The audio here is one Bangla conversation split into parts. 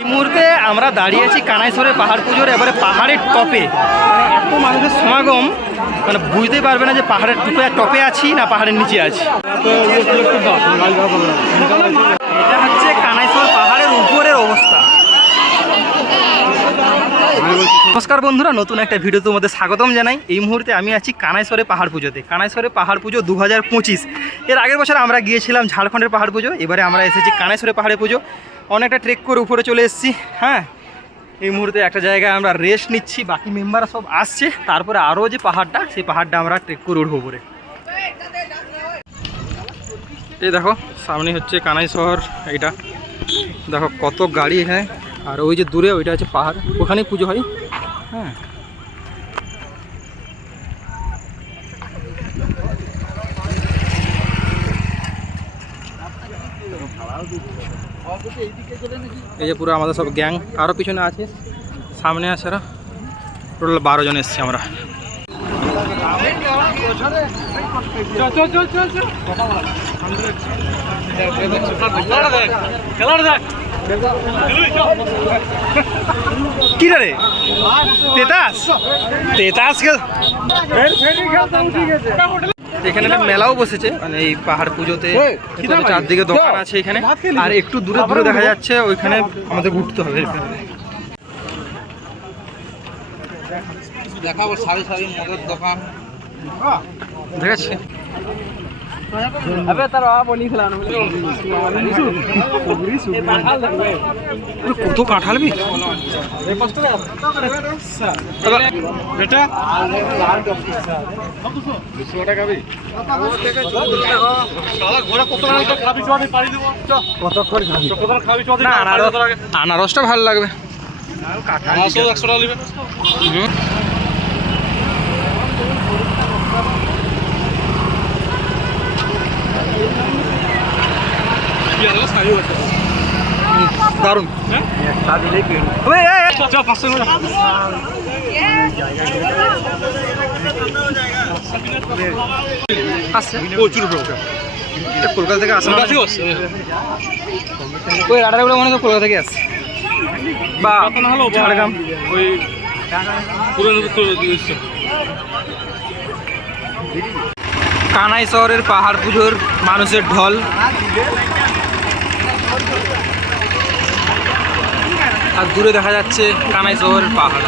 এই মুহূর্তে আমরা দাঁড়িয়ে আছি কানাইছড়ের পাহাড় পুজোর এবারে পাহাড়ের টপে। এত মানুষের সমাগম মানে বুঝতেই পারবে না যে পাহাড়ের টপে আছি না পাহাড়ের নিচে আছি। এটা হচ্ছে কানাইছড় পাহাড়ের উপরের অবস্থা। নমস্কার বন্ধুরা, নতুন একটা ভিডিও তোমাদের স্বাগতম জানাই। এই মুহূর্তে আমি আছি কানাইছড়ে পাহাড় পুজোতে। কানাইছড়ে পাহাড় পুজো 2025। এর আগের বছর আমরা গিয়েছিলাম ঝাড়খণ্ডের পাহাড় পুজো, এবারে আমরা এসেছি কানাইছড়ে পাহাড়ে পুজো। অনেকটা ট্রেক করে উপরে চলে এসেছি। হ্যাঁ, এই মুহূর্তে একটা জায়গায় আমরা রেস্ট নিচ্ছি, বাকি মেম্বাররা সব আসছে। তারপরে আরও যে পাহাড়টা, সেই পাহাড়টা আমরা ট্রেক করে উঠবো উপরে। এই দেখো সামনে হচ্ছে কানাইছড়। এইটা দেখো কত গাড়ি এখানে, আর ওই যে দূরে ওইটা হচ্ছে পাহাড়, ওখানেই পুজো হয়। হ্যাঁ, এই যে পুরো আমাদের সব গ্যাং, আরও পিছনে আছে, সামনে আছে। টোটাল 12 জন এসছি আমরা। কি রে তেতাস তেতাস এখানে একটা মেলাও বসেছে, মানে এই পাহাড় পুজোতে চারদিকে দোকান আছে এখানে। আর একটু দূরে দূরে দেখা যাচ্ছে ওইখানে আমাদের ঘুরতে হবে। দেখাবো সারি সারি মদের দোকান দেখাচ্ছে। কত কাঁঠাল বি আনারসটা ভালো লাগবে। দারুন কলকাতা থেকে আসে, ওই রাডারগুলো মনে হয় কলকাতা থেকে আসে বা ঝাড়গ্রাম। কানাইছড়ের পাহাড় পুজোর মানুষের ঢল। আর দূরে দেখা যাচ্ছে কানাইছড়ের পাহাড়।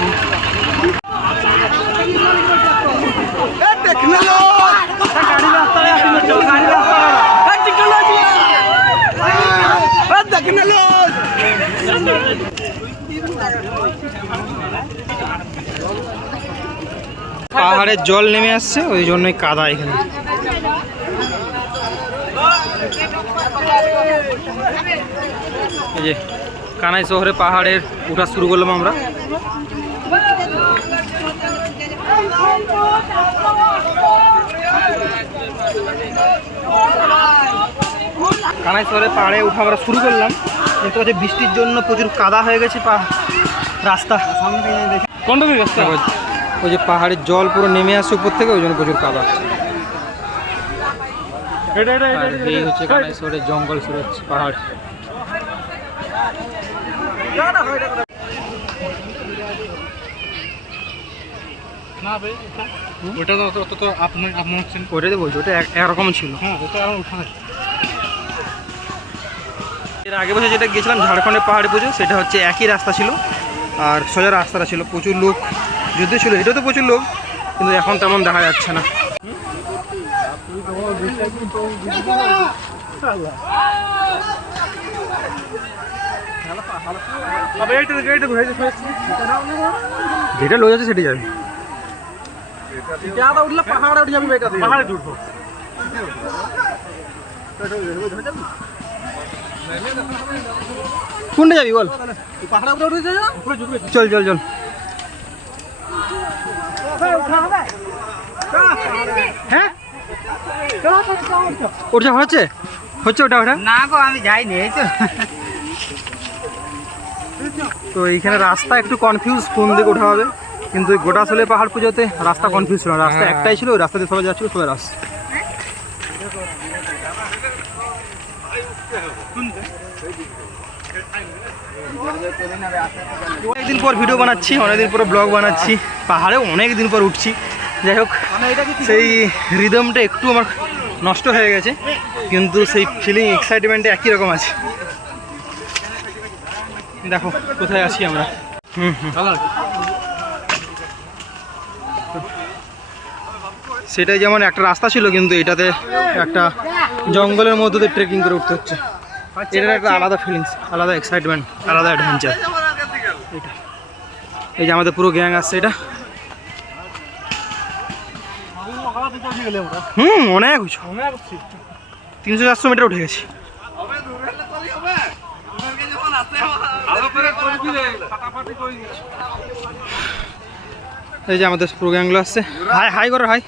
পাহাড়ের জল নেমে আসছে, ওই জন্যই কাদা এখানে। এই যে কানাইছড়ে পাহাড়ের উঠা শুরু করলাম আমরা। কানাইছড়ে পাহাড়ে উঠা আমরা শুরু করলাম, কিন্তু হচ্ছে বৃষ্টির জন্য প্রচুর কাদা হয়ে গেছে রাস্তা। ওই যে পাহাড়ের জল পুরো নেমে আসছে উপর থেকে, ওই জন্য প্রচুর কাদা। এই হচ্ছে কানাইছড়ের জঙ্গল শুরু হচ্ছে পাহাড়। ওটাতে বলছি, ওটা একরকম ছিল। এর আগে বছর যেটা গিয়েছিলাম ঝাড়খণ্ডের পাহাড়ি পুজো, সেটা হচ্ছে একই রাস্তা ছিল, আর সোজা রাস্তাটা ছিল। প্রচুর লোক যদিও ছিল, এটাও তো প্রচুর লোক, কিন্তু এখন তেমন দেখা যাচ্ছে না। যেটা লো যাচ্ছে সেটি যাবে। কোনটা যাবি বল? চল চল চল। হ্যাঁ ওটা হচ্ছে হচ্ছে ওটা ওটা না গো, আমি যাইনি। এই তো এইখানে রাস্তা একটু কনফিউজ, কোন দিকে ওঠা হবে। কিন্তু গোটাশোলে পাহাড় পুজোতে রাস্তা কনফিউজ ছিল, রাস্তা একটাই ছিল, ওই রাস্তা দিয়ে সবাই যাচ্ছিল, সবাই রাস্তা। অনেকদিন পর ভিডিও বানাচ্ছি, অনেকদিন পর ব্লগ বানাচ্ছি, পাহাড়ে অনেক দিন পর উঠছি। যাই হোক, সেই রিদমটা একটু আমার নষ্ট হয়ে গেছে, কিন্তু সেই ফিলিং এক্সাইটমেন্টে একই রকম আছে। দেখো কোথায় আছি আমরা। সেটাই, যেমন একটা রাস্তা ছিল, কিন্তু এটাতে একটা জঙ্গলের মধ্যে দিয়ে ট্রেকিং করে উঠতে হচ্ছে। এটার একটা আলাদা ফিলিংস, আলাদা এক্সাইটমেন্ট, আলাদা অ্যাডভেঞ্চার। এটা এই যে আমাদের পুরো গ্যাং আসছে। এটা অনেক উঁচু, 300-400 মিটার উঠে গেছি। এই যে আমাদের পুরো গ্যাংগুলো আসছে। হাই হাই করো, হাই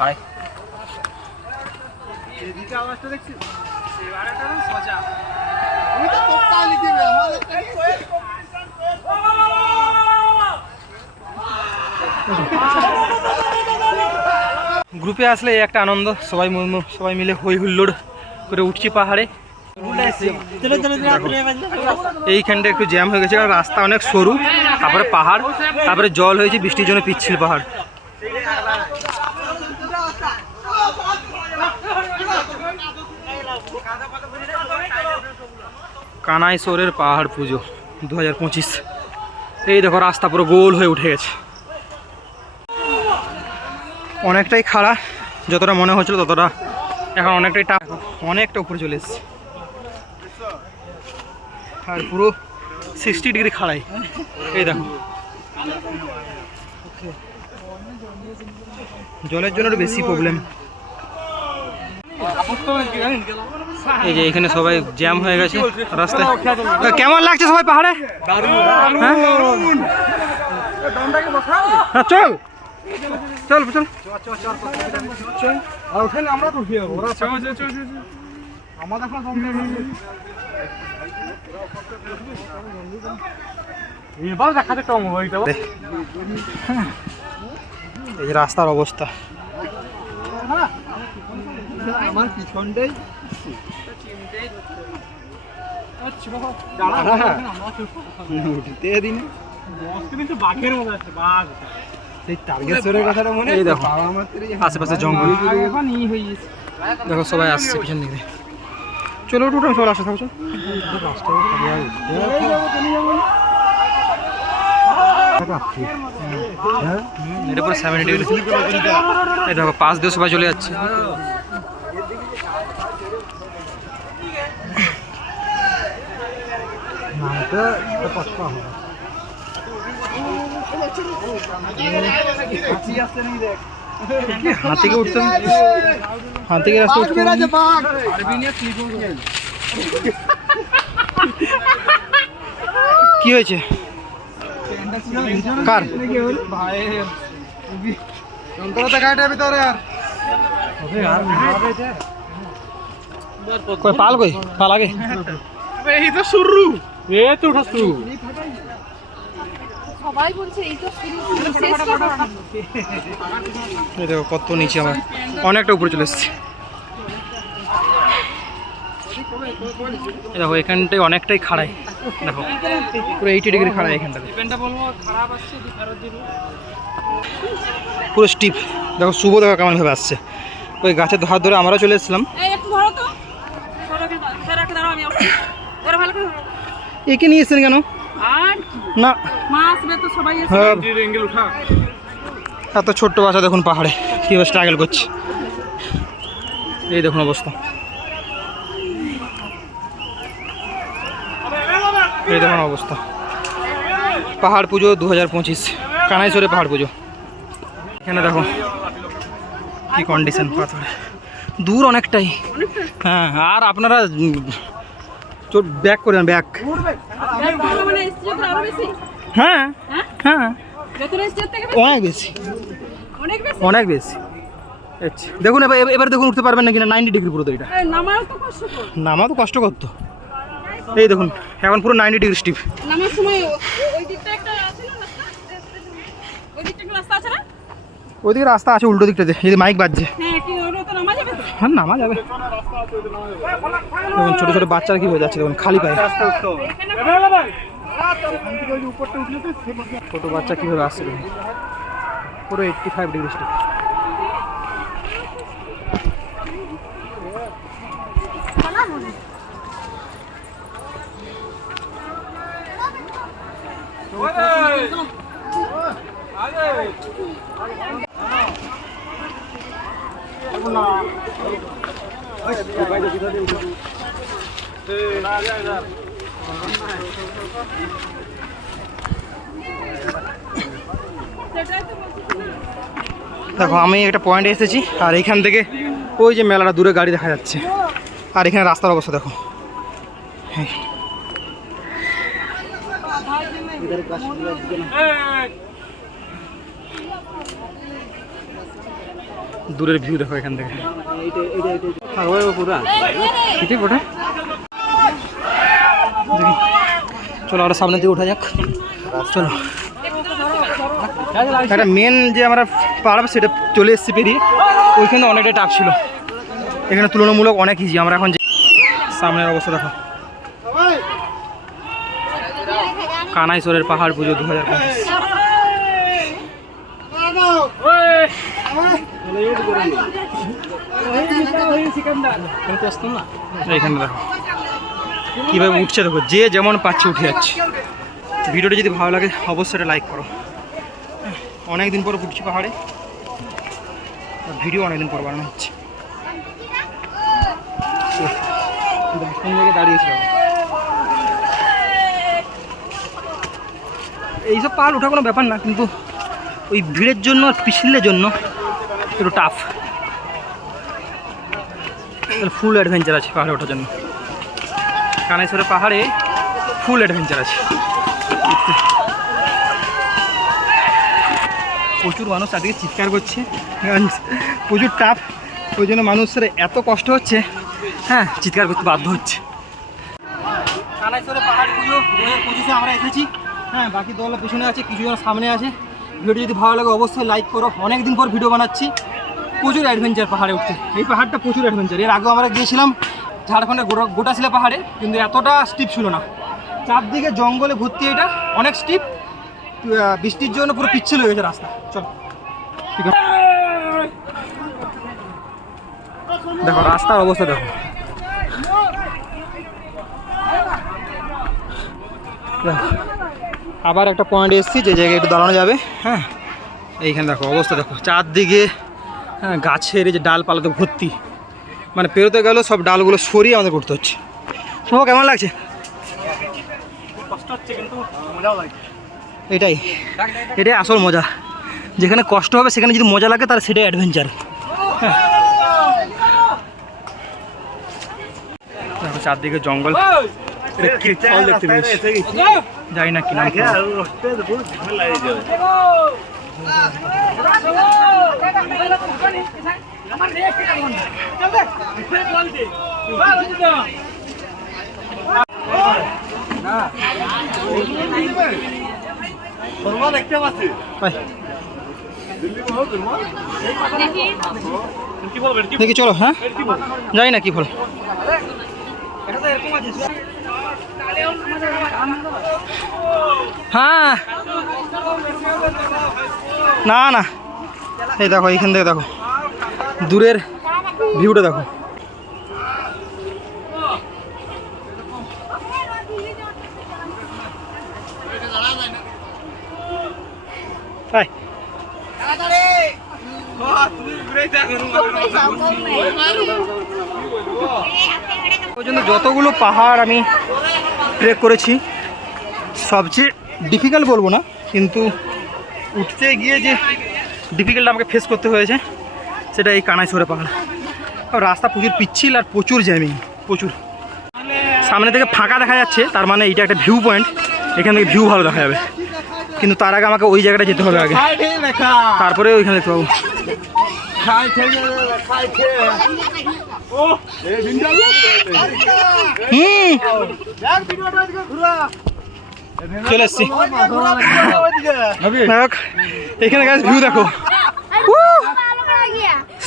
হাই। গ্রুপে আসলে এই একটা আনন্দ, সবাই মিলে হই হুল্লোড় করে উঠছি পাহাড়ে। এইখানটা একটু জ্যাম হয়ে গেছে, কারণ রাস্তা অনেক সরু, তারপরে পাহাড়, তারপরে জল হয়েছে, বৃষ্টির জন্য পিচ্ছিল পাহাড়। কানাইসরের পাহাড় পুজো 2025। এই দেখো রাস্তা পুরো গোল হয়ে উঠে গেছে, অনেকটাই খাড়া, যতটা মনে হচ্ছিল ততটা এখন অনেকটাই টাফ, অনেকটা উপরে চলে এসেছে। আর পুরো 60 ডিগ্রি খাড়াই। এই দেখো, জলের জন্য একটু বেশি প্রবলেম। এই যে এখানে সবাই জ্যাম হয়ে গেছে রাস্তায়। কেমন লাগছে সবাই পাহাড়ে? হ্যাঁ, চল চল চল চল। আর ওখানে আমরা তো উঠে যাবো। আমাদের এবার দেখাতে কম হইতে হবে। এই রাস্তার অবস্থা, আমার পিছনটাই আশেপাশে জঙ্গল। দেখো সবাই আসছে পিছন দিকে। চলো উঠো, চল আসো, থাকো। এটা পুরো 70 ডিগ্রি। এই দেখো পাশ দিয়ে সবাই চলে যাচ্ছে। হাতিকে উঠতে, হাতিকে রাস্তা উঠতে কি হয়েছে? কার পাল কই পাল আগে এই তো শুরু, এ তো উঠা শুরু। সবাই বলছে এই তো শুরু, শেষ কথা। এই দেখো কত নিচে, আমার অনেকটা উপরে চলে এসেছি। দেখো এখানটায় অনেকটাই খাড়াই, দেখো পুরো 80 ডিগ্রি খাড়াই এখানটাতে, পুরো স্টিপ। দেখো শুভ দেখো কেমন ভাবে আসছে, ওই গাছের ধার ধরে আমরা চলে এসেছিলাম। একে নিয়ে এসছেন কেন? না এত ছোট্ট বাচ্চা দেখুন পাহাড়ে কীভাবে স্ট্রাগল করছে। এই দেখুন অবস্থা, এই দেখুন অবস্থা। পাহাড় পুজো 2025, কানাইসরে পাহাড় পুজো। এখানে দেখো কি কন্ডিশন, পাথরে দূর অনেকটাই। হ্যাঁ, আর আপনারা ব্যাক করেন, ব্যাক। হ্যাঁ হ্যাঁ, অনেক বেশি, অনেক বেশি। আচ্ছা দেখুন এবার দেখুন উঠতে পারবেন না কিনা। 90 ডিগ্রি পুরো তো, এটা নামা তো কষ্ট করতো। এই দেখুন এখন পুরো 90 ডিগ্রি স্টিপ। নামার সময় ওই দিকটা একটা আছে না রাস্তা, ওই দিকটা একটা রাস্তা আছে না? ওইদিকে রাস্তা আছে উল্টো দিকটাতে, যদি মাইক বাজছে। হ্যাঁ, কি ওটা তো নামা যাবে তো? হ্যাঁ নামা যাবে। দেখুন ছোটো ছোটো বাচ্চারা কী হয়ে যাচ্ছে, দেখুন খালি পায়ে ছোটো বাচ্চা কীভাবে আসছে দেখুন, পুরো 85 ডিগ্রি স্টিক। দেখো আমি একটা পয়েন্টে এসেছি, আর এখান থেকে ওই যে মেলাটা দূরে গাড়ি দেখা যাচ্ছে, আর এখানে রাস্তার অবস্থা দেখো। দূরের ভিউ দেখো এখান থেকে। চলো আরো সামনের দিকে উঠা যাক, চলো। একটা মেন যে আমরা পাড়াবো সেটা চলে এসেছি পেরিয়ে, ওইখানে অনেকটা টাফ ছিল, এখানে তুলনামূলক অনেক ইজি। আমরা এখন সামনের অবস্থা দেখো, কানাইছড়ের পাহাড় পুজো 2025। এইখানে দেখো কীভাবে উঠছে, দেখো যে যেমন পাচ্ছে উঠে যাচ্ছে। ভিডিওটা যদি ভালো লাগে অবশ্যই লাইক করো। অনেক দিন পর উঠছি পাহাড়ে, ভিডিও অনেকদিন পর বানানো হচ্ছে। কোন জায়গায় দাঁড়িয়েছিলাম, এইসব পাহাড় ওঠা কোনো ব্যাপার না, কিন্তু ওই ভিড়ের জন্য আর পিছলের জন্য একটু টাফ। ফুল অ্যাডভেঞ্চার আছে পাহাড়ে ওঠার জন্য, কানাইছড়ের পাহাড়ে ফুল অ্যাডভেঞ্চার আছে। প্রচুর মানুষ তাদেরকে চিৎকার করছে, প্রচুর টাফ, ওই জন্য মানুষের এত কষ্ট হচ্ছে, হ্যাঁ চিৎকার করতে বাধ্য হচ্ছে। কানাইছড়ের পাহাড় পুজো 2025-এ আমরা এসেছি, হ্যাঁ বাকি দলের পেছনে আছে, কিছুজন সামনে আছে। ভিডিও যদি ভালো লাগে অবশ্যই লাইক করো। অনেক দিন পর ভিডিও বানাচ্ছি, প্রচুর অ্যাডভেঞ্চার পাহাড়ে উঠতে। এই পাহাড়টা প্রচুর অ্যাডভেঞ্চার। এর আগেও আমরা গিয়েছিলাম ঝাড়খণ্ডের গোটাশিলা পাহাড়ে, কিন্তু এতটা স্টিপ ছিল না, চারদিকে জঙ্গলে ভর্তি, এটা অনেক স্টিপ, বৃষ্টির জন্য পুরো পিচ্ছিল হয়ে গেছে রাস্তা। চলো ঠিক আছে, দেখো রাস্তার অবস্থা দেখো। আবার একটা পয়েন্টে এসেছি যে জায়গায় একটু দাঁড়ানো যাবে, হ্যাঁ এইখানে দেখো অবস্থা দেখো, চারদিকে হ্যাঁ গাছের এই যে ডালপালাতে ভর্তি, মানে পেরোতে গেলেও সব ডালগুলো সরিয়ে আমাদের করতে হচ্ছে। শুভ কেমন লাগছে? এটাই আসল মজা, যেখানে কষ্ট হবে সেখানে যদি মজা লাগে তাহলে সেটাই অ্যাডভেঞ্চার। হ্যাঁ দেখো চারদিকে জঙ্গল, দেখতে পেয়েছি, যাই না কি নাম। দেখি চলো, হ্যাঁ যাই না কি ফল। হ্যাঁ না না, এই দেখো এইখান থেকে দেখো দূরের ভিউটা দেখো। পর্যন্ত যতগুলো পাহাড় আমি ট্রেক করেছি, সবচেয়ে ডিফিকাল্ট বলবো না, কিন্তু উঠতে গিয়ে যে ডিফিকাল্ট আমাকে ফেস করতে হয়েছে সেটা এই কানাইছড়ের পাহাড়। রাস্তা প্রচুর পিচ্ছিল আর প্রচুর জ্যামিং, প্রচুর। সামনে থেকে ফাঁকা দেখা যাচ্ছে, তার মানে এইটা একটা ভিউ পয়েন্ট, এখান থেকে ভিউ ভালো দেখা যাবে, কিন্তু তার আগে আমাকে ওই জায়গাটা যেতে হবে আগে, তারপরে ওইখানে দেখতে পাবো। চলে এসছি এখানে, গাছ ভিউ দেখো,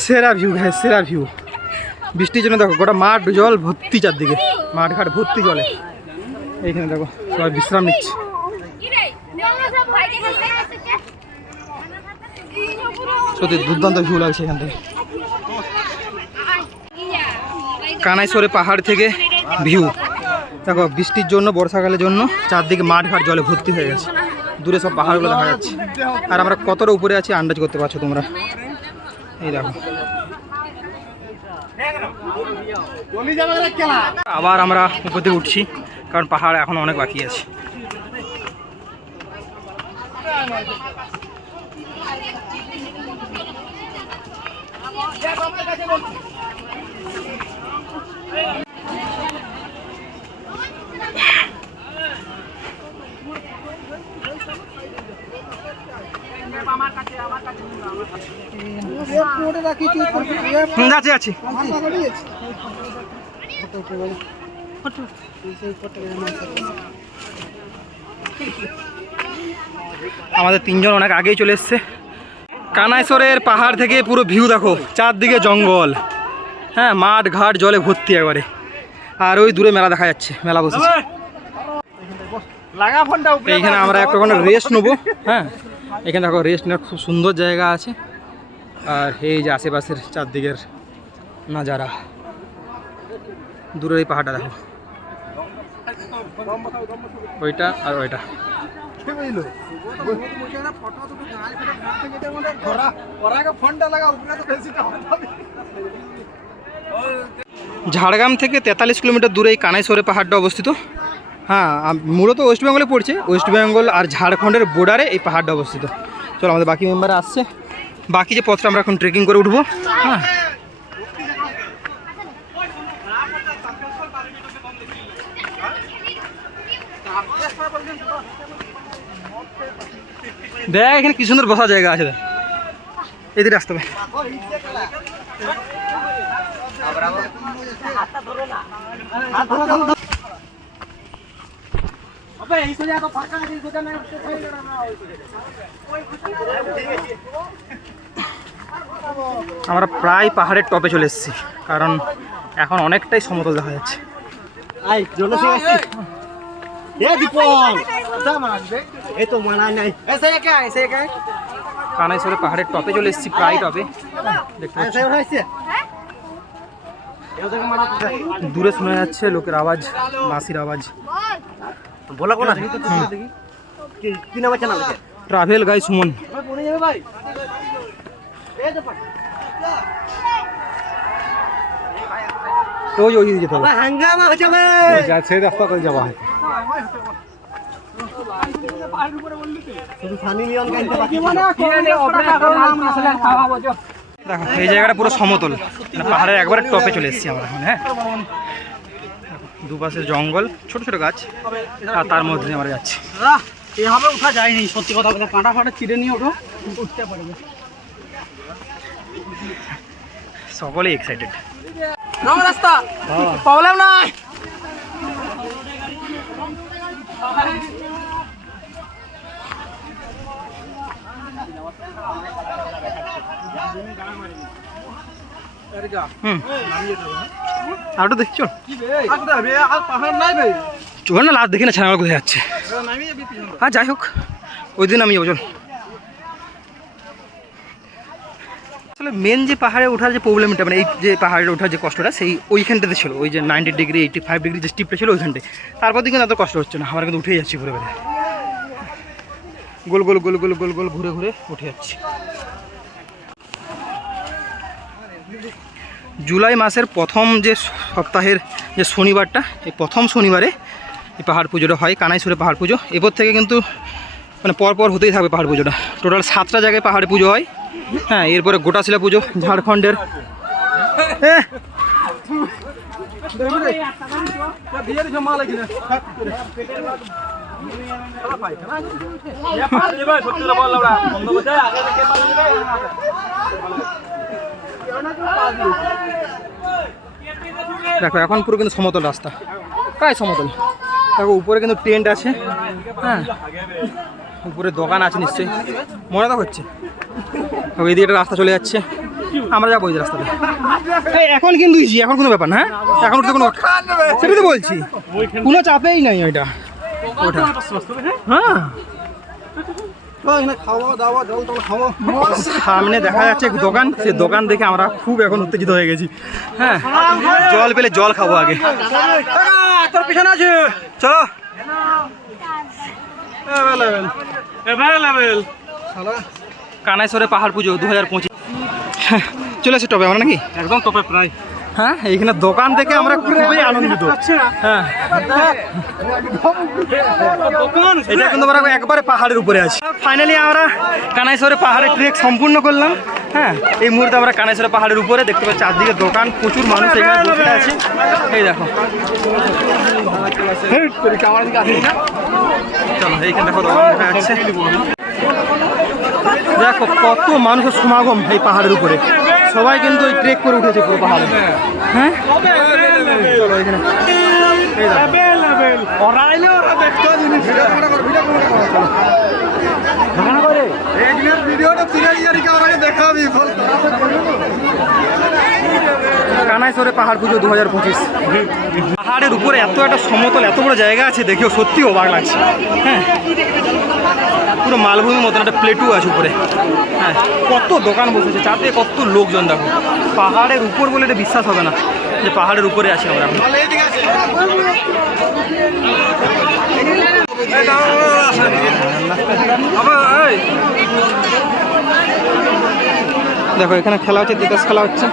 সেরা ভিউ গাছ, সেরা ভিউ। বৃষ্টির জন্য দেখো গোটা মাঠ জল ভর্তি, চারদিকে মাঠ ঘাট ভর্তি জলে। এইখানে দেখো সবাই বিশ্রাম নিচ্ছে। সত্যি দুর্দান্ত ভিউ লাগছে এখান থেকে, কানাইসরে পাহাড় থেকে ভিউ দেখো। বৃষ্টির জন্য, বর্ষাকালের জন্য চারদিকে মাঠ ঘাট জলে ভর্তি হয়ে গেছে, দূরে সব পাহাড়গুলো দেখা যাচ্ছে। আর আমরা কতটা উপরে আছি আন্দাজ করতে পারছো তোমরা, এই দেখো। আবার আমরা উপর দিয়ে উঠছি, কারণ পাহাড় এখন অনেক বাকি আছে। আছে আছে আমাদের তিনজন অনেক আগেই চলে এসছে। কানাইসরের পাহাড় থেকে পুরো ভিউ দেখো, চারদিকে জঙ্গল, হ্যাঁ মাঠ ঘাট জলে ভর্তি একবারে। আর ওই দূরে মেলা দেখা যাচ্ছে, মেলা বসেছে। এইখানে আমরা একটা রেস্ট নেবো। হ্যাঁ এখানে দেখো রেস্ট নেওয়ার খুব সুন্দর জায়গা আছে। আর এই যে আশেপাশের চারদিকের নাজারা, দূরের এই পাহাড়টা দেখো, ওইটা আর ওইটা। ঝাড়গ্রাম থেকে 43 কিলোমিটার দূরে এই কানাইসরে পাহাড়টা অবস্থিত। হ্যাঁ মূলত ওয়েস্ট বেঙ্গলে পড়ছে, ওয়েস্ট বেঙ্গল আর ঝাড়খণ্ডের বর্ডারে এই পাহাড়টা অবস্থিত। চলো আমাদের বাকি মেম্বাররা আসছে, বাকি যে পথটা আমরা এখন ট্রেকিং করে উঠবো। হ্যাঁ দেখ এখানে কি সুন্দর বসার জায়গা আছে, এদিকে আসতে হবে। আমরা প্রায় পাহাড়ের টপে চলে এসেছি, কারণ এখন অনেকটাই সমতল দেখা যাচ্ছে। কানাইসরে পাহাড়ের টপে চলে এসেছি, প্রায় টপে। দূরে শোনা যাচ্ছে লোকের আওয়াজ, বাঁশির আওয়াজ। ট্রাভেল গাই সুমন। ওই ওই যেতে হবে, সেই রাস্তা করে যাওয়া হয়। দেখো এই জায়গাটা পুরো সমতল, পাহাড়ের একবারে টপে চলে এসেছি আমরা এখন। হ্যাঁ দুপাশে জঙ্গল, ছোট ছোট গাছ, আর তার মধ্যে আমরা যাচ্ছি। এভাবে উঠা যায়নি, সত্যি কথা বলতে। কাঁটা ফাটা চিড়ে নিয়ে ওঠো, উঠতে পারবে। সকলেই এক্সাইটেড। রাস্তা প্রবলেম নাই। আরো দেখি, চল চল না, লাভ দেখি না, ছাড়া কোথায় যাচ্ছে। হ্যাঁ যাই হোক, ওই দিন আমি যাবো, চল। আসলে মেন যে পাহাড়ে ওঠার যে প্রবলেমটা, মানে এই যে পাহাড়ে ওঠার যে কষ্টটা, সেই ওইখানটাতে ছিল। ওই যে 90 ডিগ্রি 85 ডিগ্রি যে স্টিপটা ছিল ওইখানটায়। তারপর দিকে এত কষ্ট হচ্ছে না, আমরা কিন্তু উঠে যাচ্ছি ঘুরে ঘুরে, গোল গোল গোল গোল গোল গোল ঘুরে ঘুরে উঠে যাচ্ছি। জুলাই মাসের প্রথম যে সপ্তাহের যে শনিবারটা, এই প্রথম শনিবারে এই পাহাড় পুজোটা হয়, কানাইসরে পাহাড় পুজো। এরপর থেকে কিন্তু মানে পরপর হতেই থাকবে পাহাড় পুজোটা। টোটাল 7টা জায়গায় পাহাড়ে পুজো হয়। হ্যাঁ এরপরে গোটাশিলা পুজো ঝাড়খণ্ডের। দেখো এখন পুরো কিন্তু সমতল রাস্তা, প্রায় সমতল। দেখো উপরে কিন্তু টেন্ট আছে, হ্যাঁ উপরে দোকান আছে নিশ্চয়ই, মনে তো হচ্ছে। এই দিকে একটা রাস্তা চলে যাচ্ছে, আমরা যাবো ওই রাস্তাতে। এই এখন কিন্তু ইজি, এখন কোনো ব্যাপার না, হ্যাঁ এখন তো কোনো, সেটাই তো বলছি, কোনো চাপেই নাই এটা ওটা। হ্যাঁ খাওয়া দাওয়া জল টল খাওয়া। সামনে দেখা যাচ্ছে এক দোকান, সেই দোকান দেখে আমরা খুব এখন উত্তেজিত হয়ে গেছি। হ্যাঁ জল পেলে জল খাবো আগে। তোর পিছনে আছে, চলো। কানাইছরে পাহাড় পুজো 2025 চলে আসে টপে আমরা নাকি, একদম টপে প্রায়। হ্যাঁ এইখানে দোকান থেকে আমরা খুবই আনন্দিত। হ্যাঁ এটা কিন্তু আমরা একবারে পাহাড়ের উপরে আছি। ফাইনালি আমরা কানাইছরে পাহাড়ের ট্রেক সম্পূর্ণ করলাম। হ্যাঁ এই মুহূর্তে আমরা কানাইছরে পাহাড়ের উপরে দেখতে পাচ্ছি, চারদিকে দোকান, প্রচুর মানুষ এখানে বসে আছে। এই দেখো, চলো এইখানে দেখো দোকান দেখা যাচ্ছে। দেখো কত মানুষের সমাগম এই পাহাড়ের উপরে, সবাই কিন্তু ওই ট্রেক করে উঠেছে পুরো পাহাড়ে। হ্যাঁ চলো এখানে কানাইছরে পাহাড় পুজো 2025। পাহাড়ের উপরে এত একটা সমতল, এত বড় জায়গা আছে, দেখেও সত্যি অবাক লাগছে। হ্যাঁ পুরো মালভূমির মতন একটা প্লেটও আছে উপরে। হ্যাঁ কত দোকান বসেছে, চারদিকে কত লোকজন। দেখো পাহাড়ের উপর বলে এটা বিশ্বাস হবে না যে পাহাড়ের উপরে আছি আমরা। দেখো এখানে খেলা হচ্ছে, তিতাস খেলা হচ্ছে।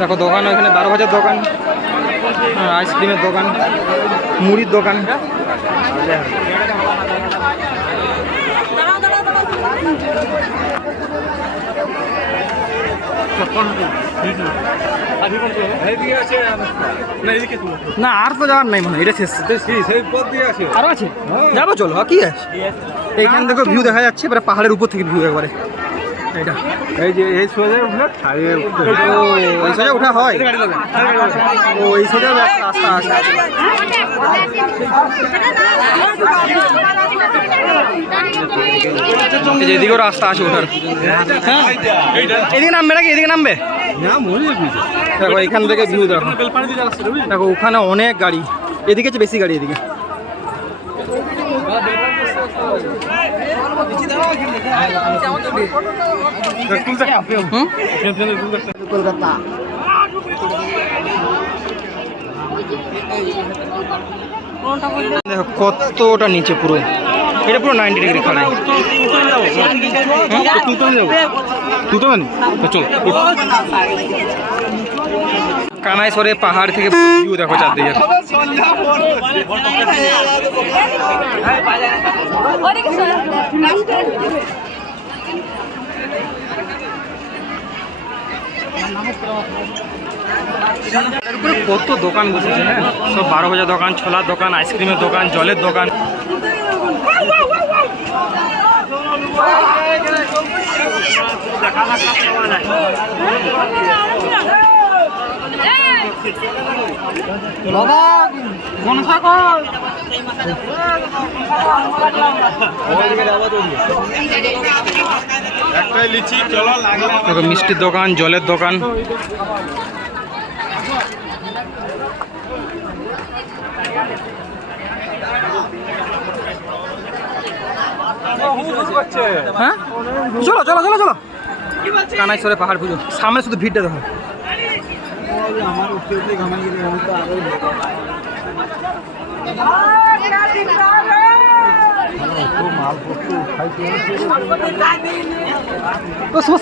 দেখো দোকান, এখানে 12 ভাজার দোকান, আইসক্রিমের দোকান, মুড়ির দোকান। না আর তো যাওয়ার নাই মনে হয়, এটা শেষ। আরো আছে, যাবো চলো, কি আছে এইখান থেকে ভিউ দেখা যাচ্ছে, এবারে পাহাড়ের উপর থেকে ভিউ একবারে। এটা এই যে এই সোজা উঠলে ওই সোজা উঠা হয়, ও এই সোজা রাস্তা আছে। এদিকেও রাস্তা আছে ওঠার। হ্যাঁ এদিকে নামবে নাকি, এদিকে নামবে? দেখো এখান থেকে ভিউ দেখো, দেখো ওখানে অনেক গাড়ি, এদিকে হচ্ছে বেশি গাড়ি এদিকে। কলকাতা দেখো কতটা নিচে পুরো, এটা পুরো 90 ডিগ্রি খাড়াই। কানাইছরে পাহাড় থেকে ভিউ দেখো চারদিকে। কত দোকান বসেছে, হ্যাঁ সব 12 ভাজা দোকান, ছোলার দোকান, আইসক্রিমের দোকান, জলের দোকান। মিষ্টির দোকান, জলের দোকান। হ্যাঁ চলো চলো চলো চলো, কানাইছরে পাহাড় পুজো সামনে, শুধু ভিড়টা দেখো। আমার উঠতে উঠতে ঘামে গেলে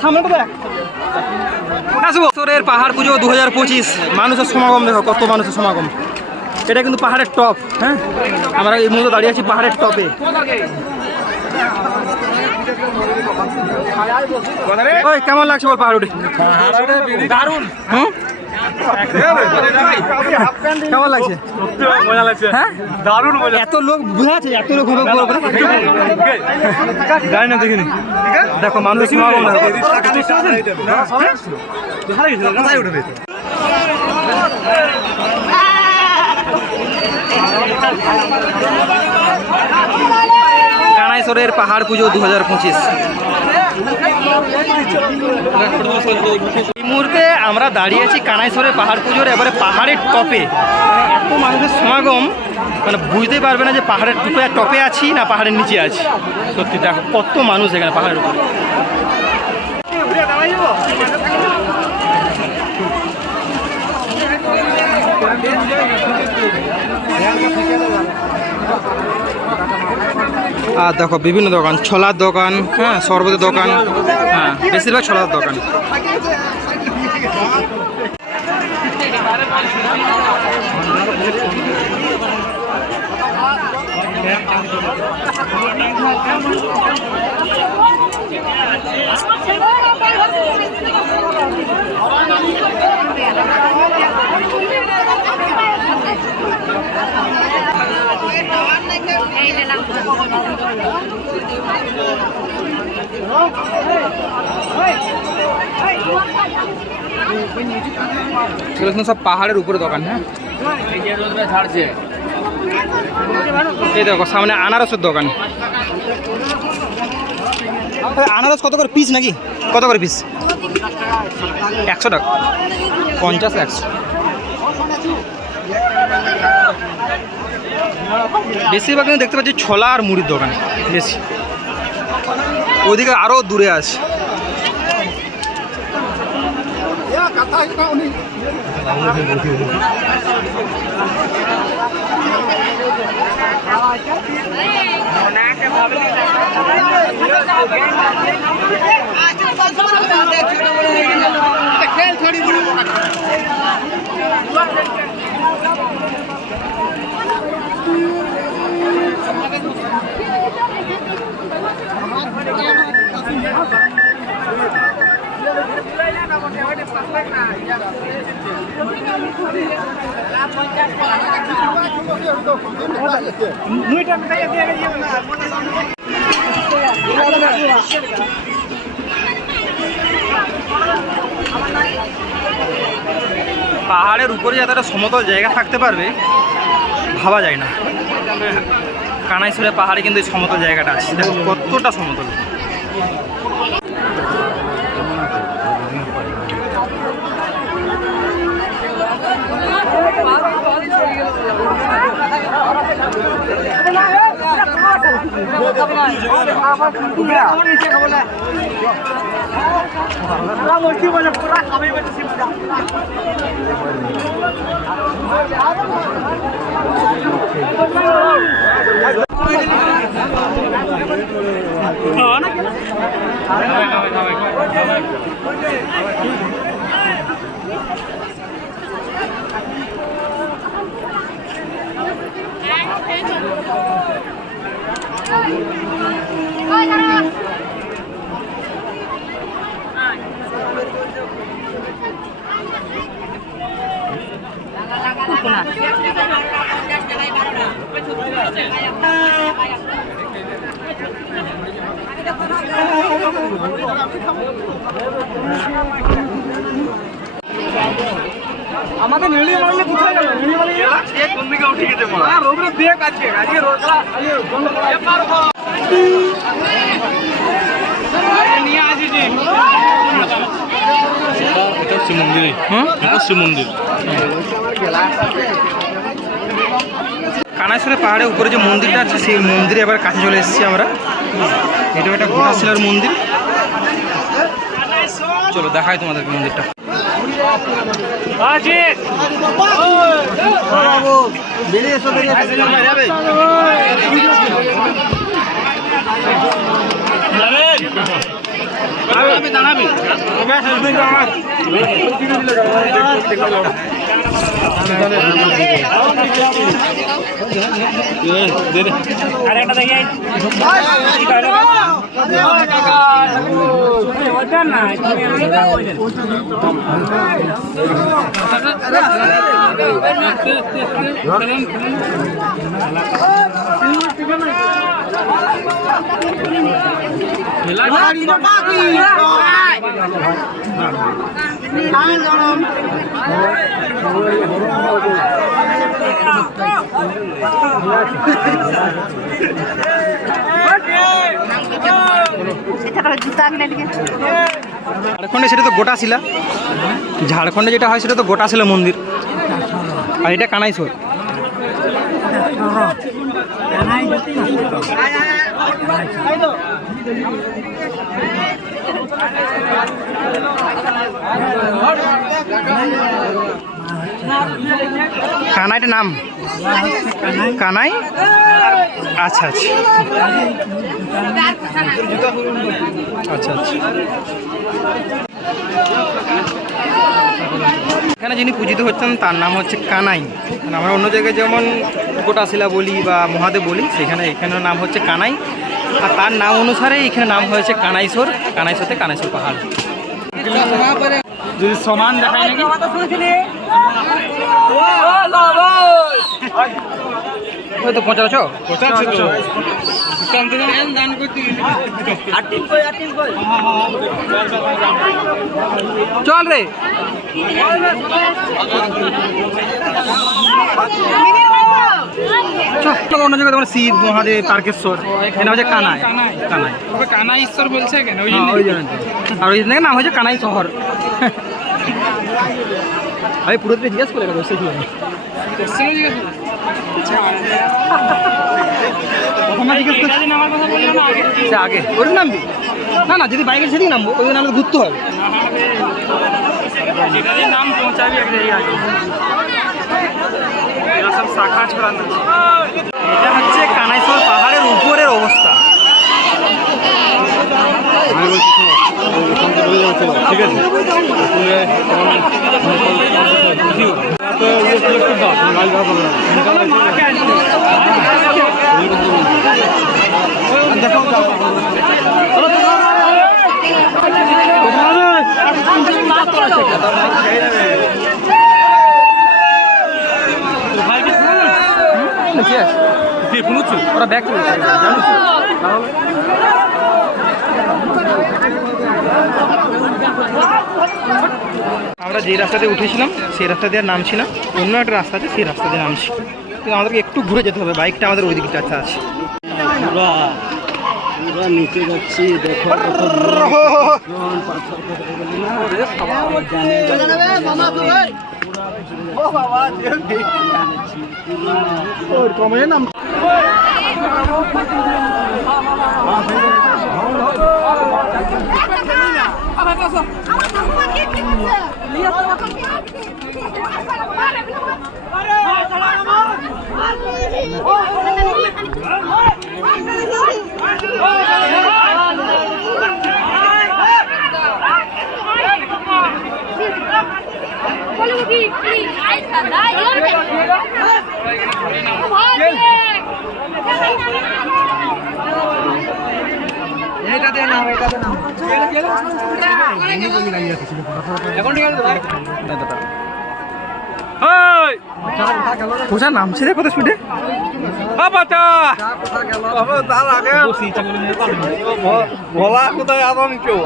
সামনেটা দেখ। বছরের পাহাড় পুজো 2025, মানুষের সমাগম দেখো, কত মানুষের সমাগম। এটা কিন্তু পাহাড়ের টপ। হ্যাঁ আমরা এই মুহূর্তে দাঁড়িয়ে আছি পাহাড়ের টপে। ওই কেমন লাগছে বল পাহাড় উঠে? দারুণ। কেমন লাগছে? মজা লাগছে, হ্যাঁ দারুণ মজা। এত লোক বোঝা আছে, এত লোক হবে গাড়ি না দেখিনি। দেখো মানুষ সমাগম কানাইছরের পাহাড় পুজো 2025। এই মুহূর্তে আমরা দাঁড়িয়ে আছি কানাইছড়ের পাহাড় পুজোর এবারে পাহাড়ের টপে। এত মানুষের সমাগম, মানে বুঝতেই পারবে না যে পাহাড়ের টপে আছি না পাহাড়ের নিচে আছি। সত্যি দেখো কত মানুষ এখানে পাহাড়ের উপরে। আর দেখো বিভিন্ন দোকান, ছোলার দোকান, হ্যাঁ শরবতের দোকান, হ্যাঁ বেশিরভাগ ছোলার দোকান। এগুলো সব পাহাড়ের উপরে দোকান। হ্যাঁ এই দেখো সামনে আনারসের দোকান। আনারস কত করে পিস নাকি? কত করে পিস? 100 টাকা, 50, 100। বেশিরভাগ কিন্তু দেখতে পাচ্ছি ছোলা আর মুড়ির দোকান বেশি। ওদিকে আরও দূরে আছে। পাহাড়ের উপরে এতটা সমতল জায়গা থাকতে পারবে ভাবা যায় না। কানাইছড়ের পাহাড়ে কিন্তু এই সমতল জায়গাটা আছে, দেখো কতটা সমতল। আমাকে নেড়িয়ে মারলে কোথায় গেল? নেড়িয়ে মারলে সে কোন দিকে উঠে গেছে মা? আর রোগরে দেখ আছে আজকে রোগরা বন্ধ করা পারবো নিয়ে আসিছি। এটা শিব মন্দির। হ্যাঁ এটা শিব মন্দির। কানাইছড়ের পাহাড়ের উপরে যে মন্দিরটা আছে সেই মন্দিরে এবার কাছে চলে এসেছি আমরা। এটা একটা গোটাশিলার মন্দির। চলো দেখাই তোমাদেরকে মন্দিরটা। আরেকটা দেখি ঝাড়খণ্ডে সেটা তো গোটা শিলা, ঝাড়খণ্ডে যেটা হয় সেটা তো গোটা শিলা মন্দির, আর এটা কানাইসর। কানাইটা নাম কানাই, আচ্ছা আচ্ছা আচ্ছা আচ্ছা। এখানে যিনি পূজিত হচ্ছেন তার নাম হচ্ছে কানাই। মানে আমরা অন্য জায়গায় যেমন গোটাশিলা বলি বা মহাদেব বলি, সেখানে এখানের নাম হচ্ছে কানাই, আর তার নাম অনুসারে এখানে নাম হয়েছে কানাইসর। কানাইসরতে কানাইসর পাহাড়। যদি সমান দেখায় নাকি হয়তো পৌঁছাচ্ছ চল রে। চল অন্য জায়গায় তোমার শিব মহাদেব তারকেশ্বর, এটা হচ্ছে কানাই। কানাই কানাইশ্বর বলছে কেন? ওই জন্য, আর ওই জন্য নাম হয়েছে কানাই শহর। আমি পুরোপুরি জিজ্ঞেস করে গেল সে কি আগে ওর নামবি না, না যদি বাইকের সেদিন নামবো ওই নামে ঘুরতে হবে। নাম পৌঁছাবি এক জায়গায়, সব শাখা ছড়ানো। এটা হচ্ছে কানাইসর পাহাড়ের উপরের অবস্থা। ঠিক আছে, ওরা ব্যাগ আমরা যে রাস্তাতে উঠেছিলাম সেই রাস্তা দিয়ে আর নামছি না, অন্য একটা রাস্তা আছে সেই রাস্তা দিয়ে নামছি। কিন্তু আমাদেরকে একটু ঘুরে যেতে হবে, বাইকটা আমাদের ওই দিকটা আছে। নিচে যাচ্ছি, দেখো নাম কোথা নামছে রে, কত স্পিডে ভোলা কোথায় আবার কেউ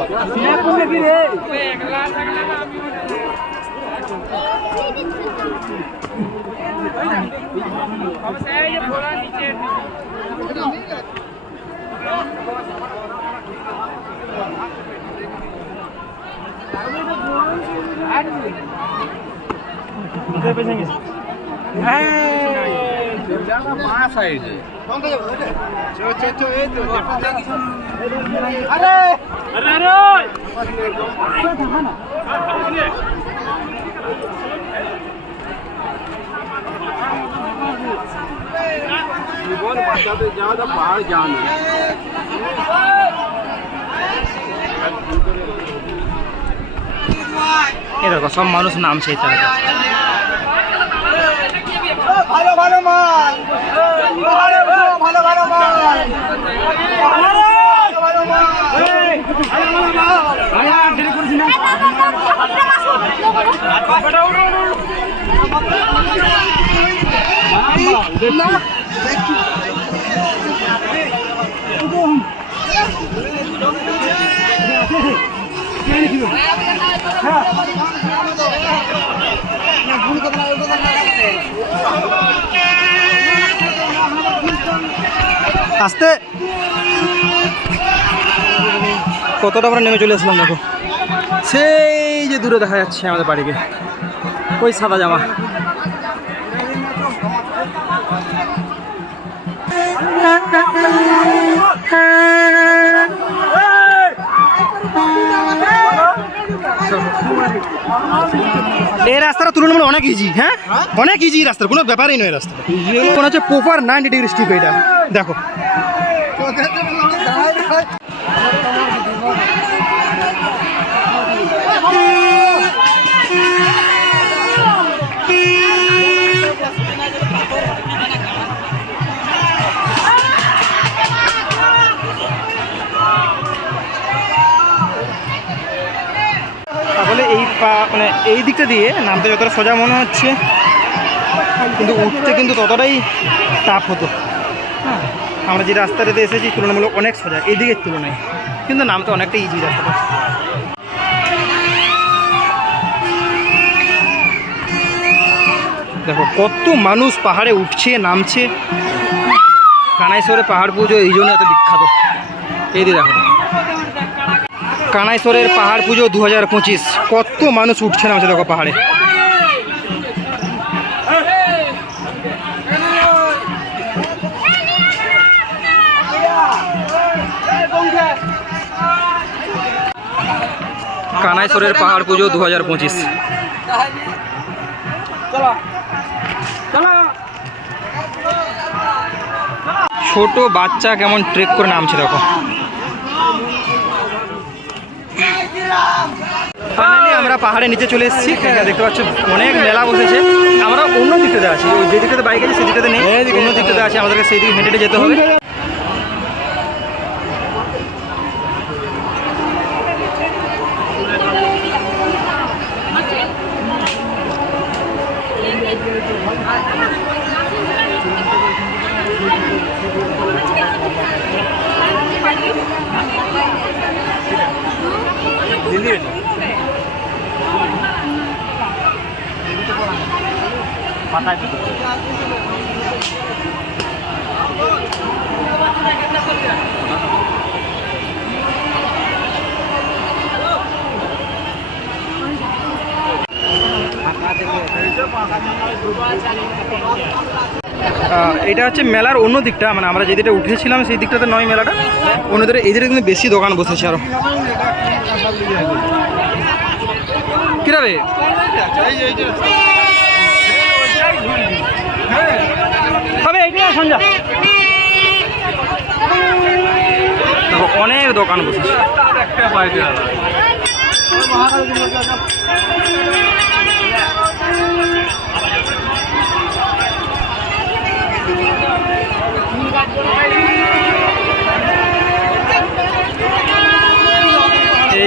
জীবন বাঁচাতে যাওয়া পাহাড় যান। এরকম সব মানুষ নামছে এই চারপাশে। ভালো ভালো মাল, ভালো ভালো ভালো মাল, আস্তে কতটা আমরা নেমে চলে আসলাম দেখো, সেই যে দূরে দেখা যাচ্ছে আমাদের বাড়িকে, ওই সাদা জামা। এই রাস্তাটা তুলনামূলক অনেক ইজি, হ্যাঁ অনেক ইজি রাস্তা, কোনো ব্যাপারই নয় রাস্তাটা। মনে হচ্ছে প্রপার 90 ডিগ্রি স্টিপ এটা দেখো। তাহলে মানে এই দিকটা দিয়ে নামতে যতটা সোজা মনে হচ্ছে, কিন্তু উঠতে কিন্তু ততটাই টাফ হতো। হ্যাঁ, আমরা যে রাস্তাটাতে এসেছি তুলনামূলক অনেক সোজা এই দিকের তুলনায়, কিন্তু নামতে অনেকটা ইজি রাস্তাটা। দেখো কত মানুষ পাহাড়ে উঠছে নামছে। কানাইশ্বরে পাহাড় পুজো এই জন্য এত বিখ্যাত। এই দিয়ে দেখো কানাইশ্বরের পাহাড় পুজো 2025, কত মানুষ উঠছে নামছে দেখো পাহাড়ে। কানাইশ্বরের পাহাড় পুজো 2025। ছোট বাচ্চা কেমন ট্রেক করে নামছে দেখো। ফাইনালি আমরা পাহাড়ের নিচে চলে এসেছি। দেখতে পাচ্ছ অনেক মেলা বসেছে। আমরা অন্য দিকটাতে আছি, ওই যে দিকটাতে বাইক আছে সেই দিকটাতে নেই, অন্য দিকটাতে আছে, আমাদেরকে সেই দিকে হেঁটে হেঁটে যেতে হবে। এটা হচ্ছে মেলার অন্য দিকটা, মানে আমরা যে দিকটা উঠেছিলাম সেই দিকটাতে নয় মেলাটা, অন্যদের এই দিকে কিন্তু বেশি দোকান বসেছে আরো। কিরাবে সঞ্জয় অনেক দোকান বসেছে।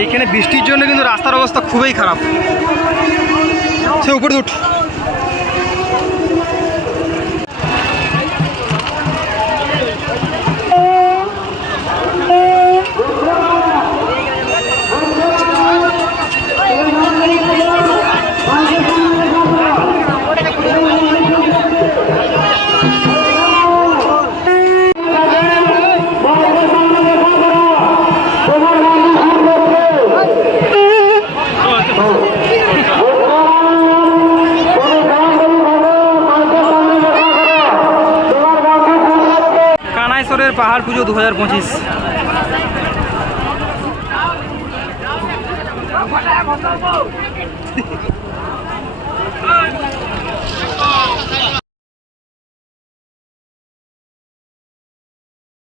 এইখানে বৃষ্টির জন্য কিন্তু রাস্তার অবস্থা খুবই খারাপ। সে উপরে উঠ। কানাইশ্বরের পাহাড় পুজো 2025।